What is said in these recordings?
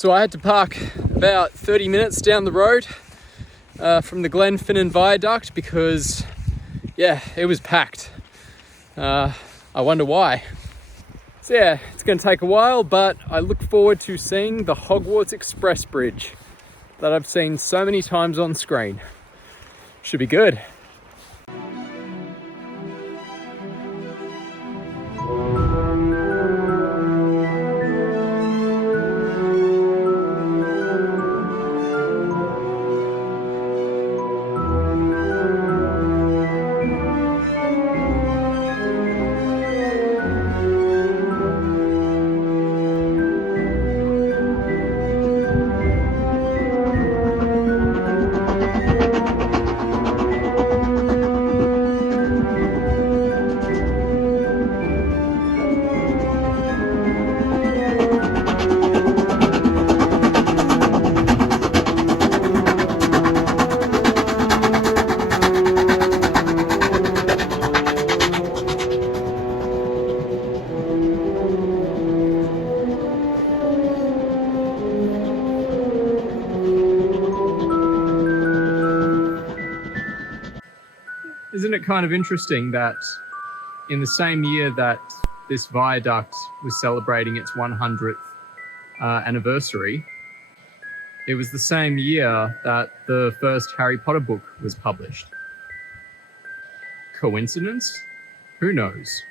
So I had to park about 30 minutes down the road from the Glenfinnan Viaduct because, yeah, it was packed. I wonder why. So yeah, it's going to take a while, but I look forward to seeing the Hogwarts Express Bridge that I've seen so many times on screen. Should be good. Isn't it kind of interesting that in the same year that this viaduct was celebrating its 100th anniversary, it was the same year that the first Harry Potter book was published. Coincidence? Who knows?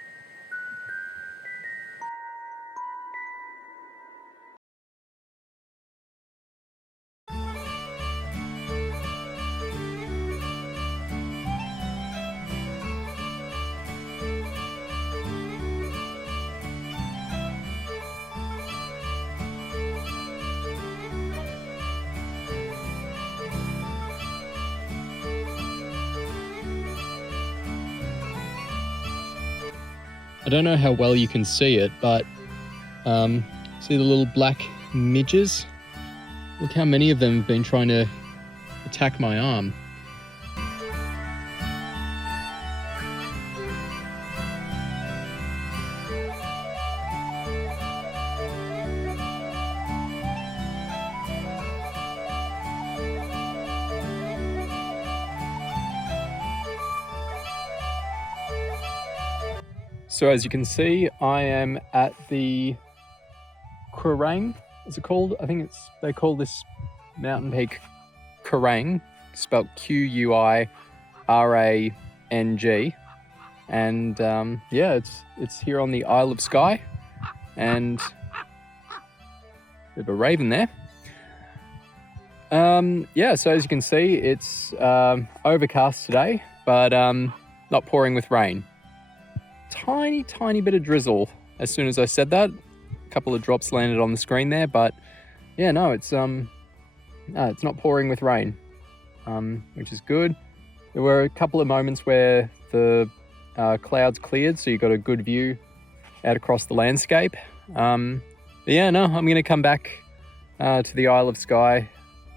I don't know how well you can see it, but see the little black midges? Look how many of them have been trying to attack my arm. So as you can see, I am at the Quirang, is it called? I think they call this mountain peak Quirang, spelled Quirang. And yeah, it's here on the Isle of Skye, and bit of a raven there. Yeah, so as you can see, it's overcast today, but not pouring with rain. Tiny bit of drizzle as soon as I said that. A couple of drops landed on the screen there, but yeah, no, it's not pouring with rain, which is good. There were a couple of moments where the clouds cleared, so you got a good view out across the landscape. But yeah, no, I'm going to come back to the Isle of Skye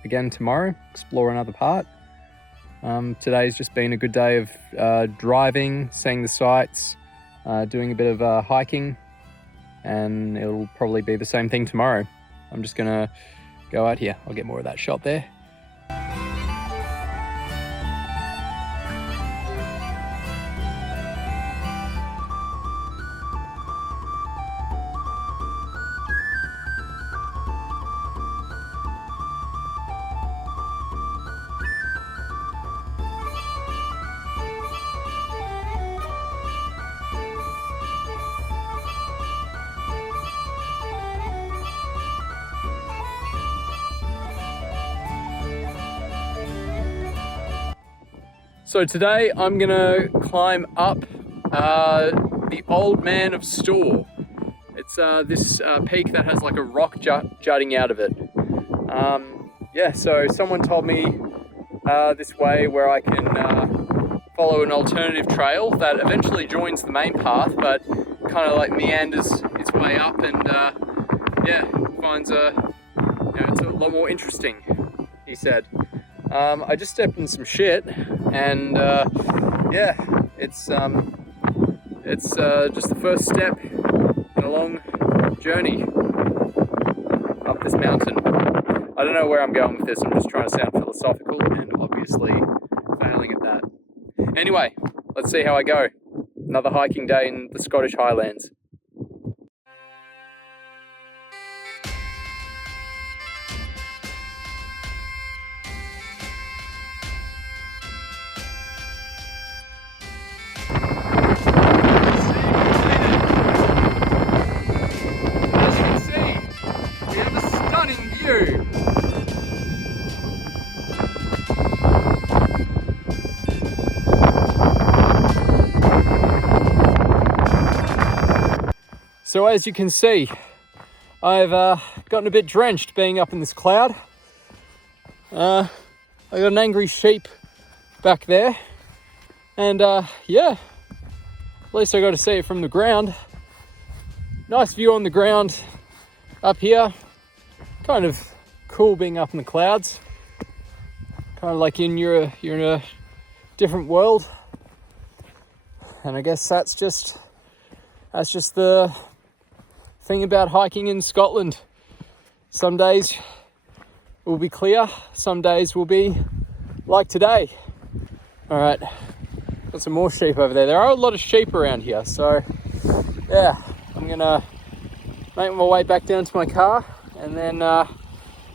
again tomorrow, explore another part. Today's just been a good day of driving, seeing the sights, doing a bit of hiking, and it'll probably be the same thing tomorrow. I'm just gonna go out here. I'll get more of that shot there. So today I'm gonna climb up the Old Man of Storr. It's this peak that has like a rock jutting out of it. Yeah, so someone told me this way where I can follow an alternative trail that eventually joins the main path, but kind of like meanders its way up, and yeah, finds it's a lot more interesting, he said. I just stepped in some shit, and yeah, it's just the first step in a long journey up this mountain. I don't know where I'm going with this. I'm just trying to sound philosophical and obviously failing at that. Anyway, let's see how I go. Another hiking day in the Scottish Highlands. As you can see, we have a stunning view. So as you can see, I've gotten a bit drenched being up in this cloud. I got an angry sheep back there, and yeah, at least I got to see it from the ground. Nice view on the ground up here. Kind of cool being up in the clouds. Kind of like you're in a different world. And I guess that's just the thing about hiking in Scotland. Some days will be clear, some days will be like today. All right, got some more sheep over there. There are a lot of sheep around here, so yeah, I'm gonna make my way back down to my car and then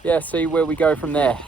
yeah, see where we go from there.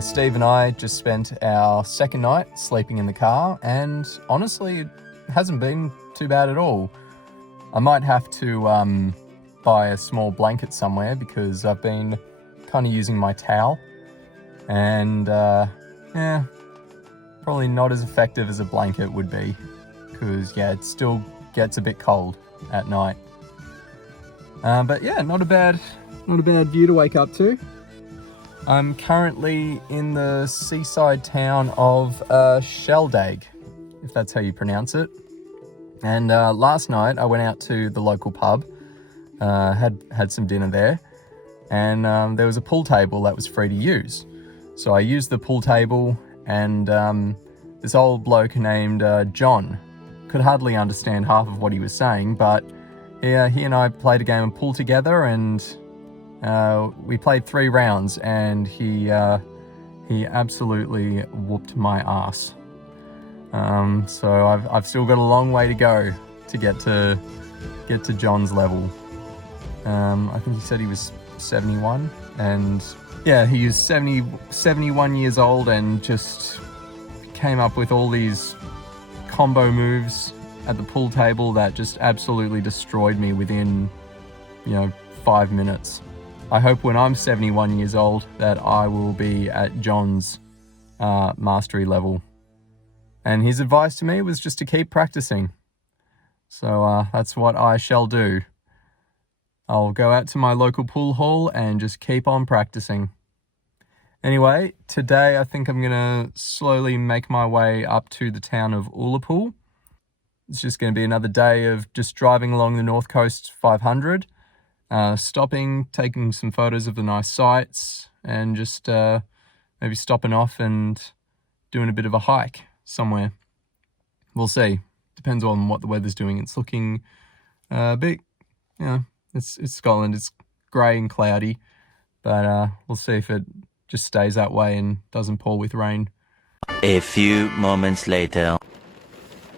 Steve and I just spent our second night sleeping in the car, and honestly, it hasn't been too bad at all. I might have to buy a small blanket somewhere because I've been kind of using my towel, and yeah, probably not as effective as a blanket would be because yeah, it still gets a bit cold at night. But yeah, not a bad view to wake up to. I'm currently in the seaside town of Sheldag, if that's how you pronounce it. And last night I went out to the local pub, had some dinner there, and there was a pool table that was free to use. So I used the pool table, and this old bloke named John could hardly understand half of what he was saying, but yeah, he and I played a game of pool together, and we played 3 rounds, and he absolutely whooped my ass. So I've still got a long way to go to get to John's level. I think he said he was 71, and yeah, he is 71 years old and just came up with all these combo moves at the pool table that just absolutely destroyed me within, 5 minutes. I hope when I'm 71 years old that I will be at John's mastery level. And his advice to me was just to keep practicing. So that's what I shall do. I'll go out to my local pool hall and just keep on practicing. Anyway, today I think I'm going to slowly make my way up to the town of Ullapool. It's just going to be another day of just driving along the North Coast 500. Stopping, taking some photos of the nice sights, and just maybe stopping off and doing a bit of a hike somewhere. We'll see. Depends on what the weather's doing. It's looking a bit, it's Scotland. It's grey and cloudy, but we'll see if it just stays that way and doesn't pour with rain. A few moments later.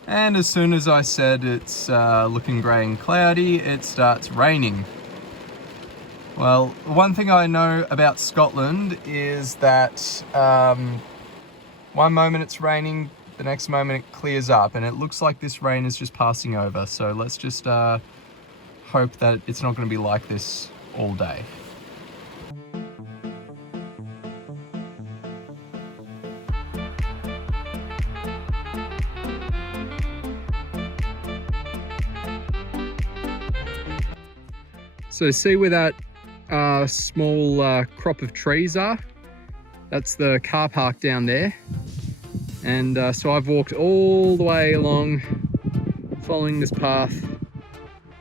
And as soon as I said it's looking grey and cloudy, it starts raining. Well, one thing I know about Scotland is that one moment it's raining, the next moment it clears up, and it looks like this rain is just passing over. So let's just hope that it's not going to be like this all day. So see where that small crop of trees are? That's the car park down there. And so I've walked all the way along, following this path,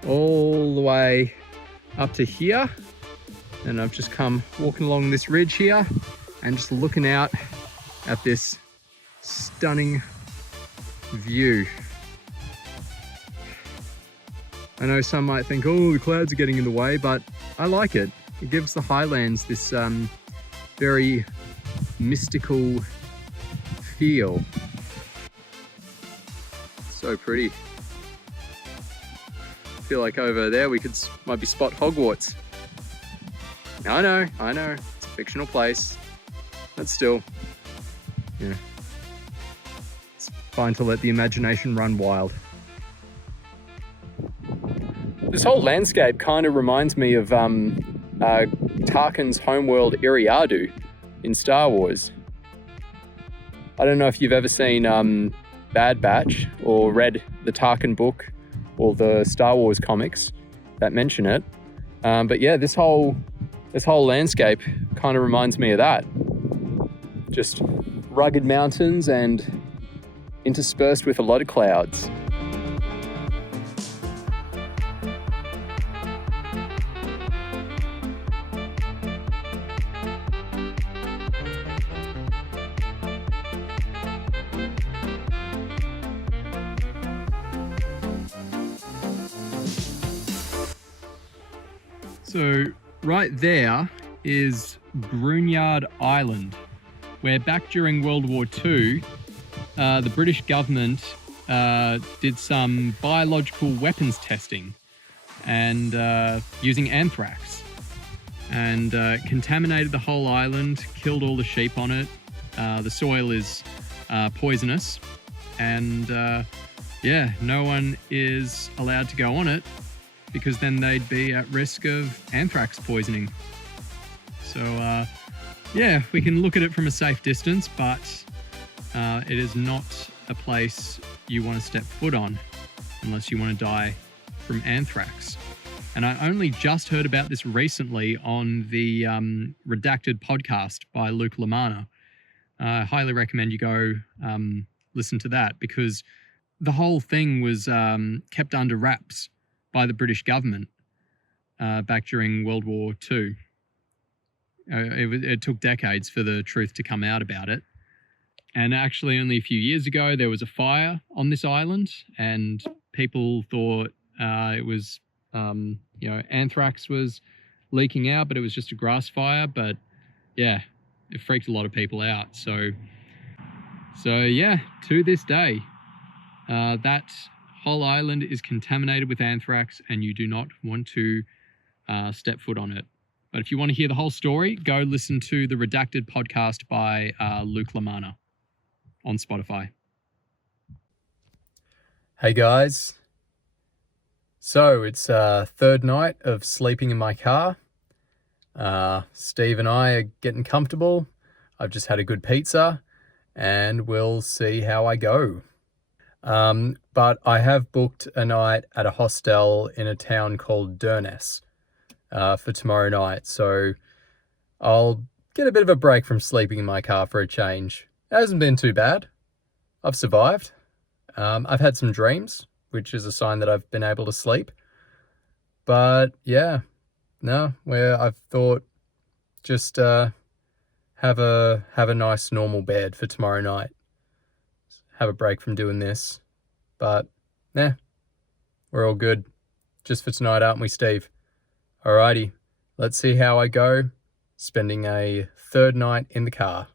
all the way up to here. And I've just come walking along this ridge here and just looking out at this stunning view. I know some might think, oh, the clouds are getting in the way, but I like it. It gives the highlands this very mystical feel. So pretty. I feel like over there we might be spot Hogwarts. I know, it's a fictional place, but still, yeah, it's fine to let the imagination run wild. This whole landscape kind of reminds me of Tarkin's homeworld Eriadu in Star Wars. I don't know if you've ever seen Bad Batch or read the Tarkin book or the Star Wars comics that mention it. But yeah, this whole landscape kind of reminds me of that. Just rugged mountains and interspersed with a lot of clouds. So right there is Grunyard Island, where back during World War II, the British government did some biological weapons testing and using anthrax, and contaminated the whole island, killed all the sheep on it. The soil is poisonous, and yeah, no one is allowed to go on it, because then they'd be at risk of anthrax poisoning. So yeah, we can look at it from a safe distance, but it is not a place you want to step foot on unless you want to die from anthrax. And I only just heard about this recently on the Redacted podcast by Luke Lamana. I highly recommend you go listen to that, because the whole thing was kept under wraps by the British government back during World War II. It took decades for the truth to come out about it. And actually only a few years ago, there was a fire on this island, and people thought it was, anthrax was leaking out, but it was just a grass fire. But yeah, it freaked a lot of people out. So yeah, to this day, that whole island is contaminated with anthrax, and you do not want to step foot on it. But if you want to hear the whole story, go listen to the Redacted podcast by Luke Lamana on Spotify. Hey guys. So it's third night of sleeping in my car. Steve and I are getting comfortable. I've just had a good pizza, and we'll see how I go. But I have booked a night at a hostel in a town called Durness for tomorrow night. So I'll get a bit of a break from sleeping in my car for a change. It hasn't been too bad. I've survived. I've had some dreams, which is a sign that I've been able to sleep. But yeah, no, where I've thought just have a nice normal bed for tomorrow night. Have a break from doing this. But yeah, we're all good. Just for tonight, aren't we, Steve? Alrighty, let's see how I go spending a third night in the car.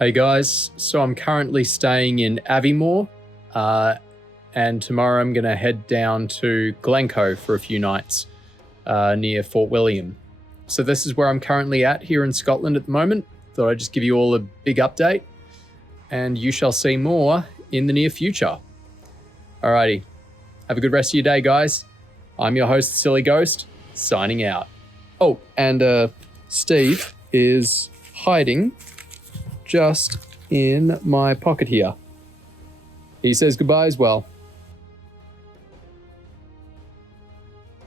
Hey guys, so I'm currently staying in Aviemore, and tomorrow I'm going to head down to Glencoe for a few nights near Fort William. So this is where I'm currently at here in Scotland at the moment. Thought I'd just give you all a big update, and you shall see more in the near future. Alrighty, have a good rest of your day, guys. I'm your host, Silly Ghost, signing out. Oh, and Steve is hiding just in my pocket here. He says goodbye as well.